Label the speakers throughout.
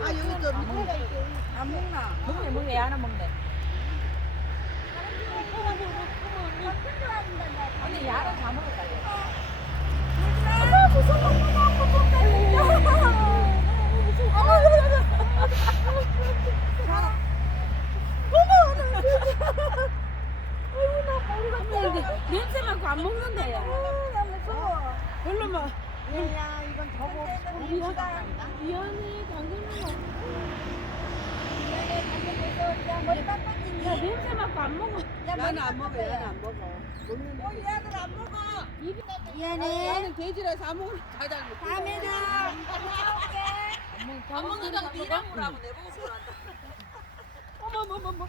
Speaker 1: 아, 여기 또 밑에가 있어. 안 먹나? 먹네, 먹네. 야, 하나 먹네. 안 먹는데.
Speaker 2: 얘야 이건 저거 우리가
Speaker 3: 미안, 아, 미안해 당근만 먹고 미연 당근
Speaker 1: 먹어 야, 야 머리 빠빠지니 야 냄새 만고 먹어 나는 안 먹어 나는안 먹어
Speaker 2: 먹는다 어, 얘들 안 먹어 입이
Speaker 3: 미연이
Speaker 1: 나는 돼지를 사 먹을
Speaker 3: 다다 먹고 다음에는 나올게
Speaker 2: 밥 먹는다고 미랑 오라고 내 보고 소란다
Speaker 3: 어머 어머 어머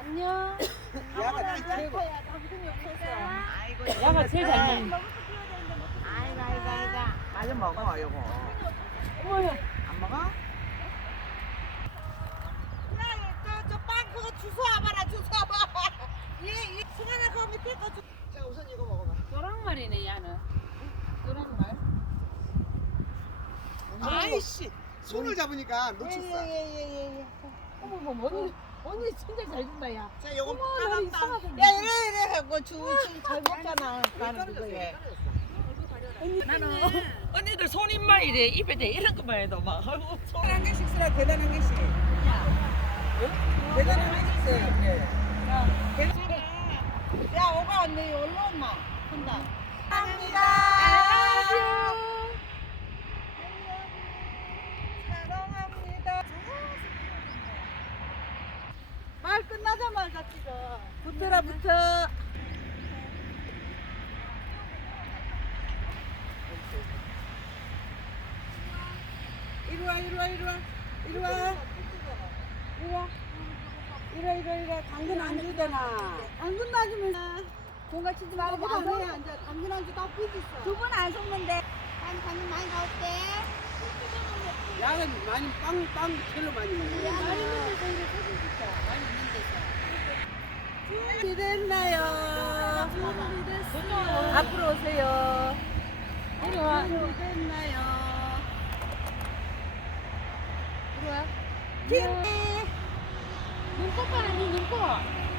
Speaker 3: 안녕. 야가, 잘 야, 아이고, 예. 야가 그냥, 제일
Speaker 1: 최고. 아이고. 야가 제일 잘먹 아이고 아이고 아이고. 빨리 어, 먹어 요거. 어머야. 안 먹어?
Speaker 2: 야, 저저빵 그거 주소 와봐라 주소 와봐. 얘이 순간에
Speaker 4: 그 밑에 거 주. 자 우선 이거 먹어봐.
Speaker 3: 저랑 말이네 야는. 저랑 말.
Speaker 4: 아이씨 아, 아, 음. 손을 잡으니까 놓쳤어. 예예예예
Speaker 3: 예. 어머 뭐 뭐. 언니 진짜 잘 준다 야.
Speaker 2: 자, 어머, 야,
Speaker 3: 이래 이래 하고 뭐 주잘 먹잖아. 아니, 나는, 기다려주세요. 기다려주세요.
Speaker 2: 아니, 나는... 나는... 언니들 손입만 이래 입에 대 이런 것만 해도 막 손...
Speaker 4: 한개 식스라 계단 한개 씩. 야. 단 한개
Speaker 2: 씩 야. 오빠 언니 얼른 와. 한다
Speaker 3: 응. 끝나자마자 찍어.
Speaker 1: 붙어라 붙어. 이리 와 이리 와 이리 와 이리 와. 이리 와. 이리 와 이리 와, 이리 와. 이리 와. 이리 와, 이리 와. 당근 안 주잖아.
Speaker 3: 당근 나주면 공가 치지 말고 앉아. 당근 안주 떡볶이 있어.
Speaker 1: 두분안 섞는데.
Speaker 3: 당근 많이 나올게.
Speaker 4: 양은 많이 빵, 빵, 제로 많이 먹어 많이 먹는데서
Speaker 1: 많이 먹는데서. 준비됐나요? 준비됐어요. 앞으로 오세요. 들어와. 준비됐나요? 들어와. 김!
Speaker 3: 눈꽃 바람이 눈꽃!